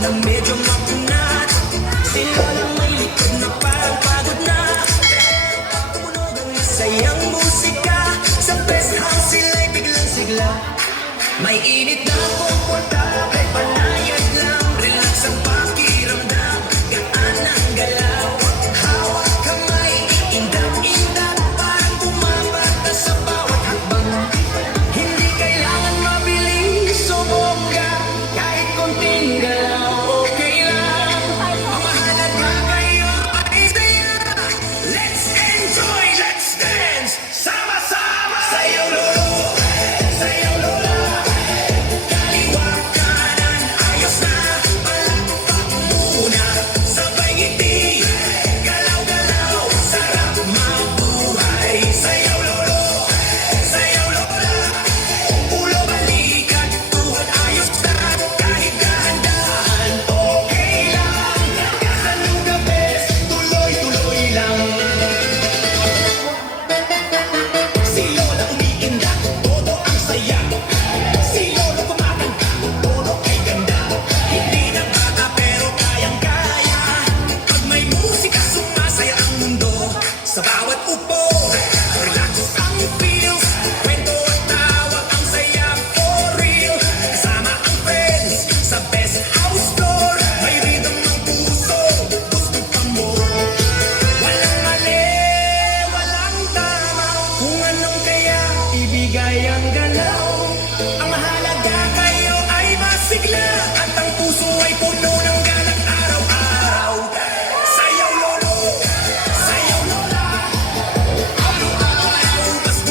na medyo makunat. Sila na may likod na parang pagod na. Tumunog ang masayang musika. Sa press house sila'y biglang sigla. May init na komportable.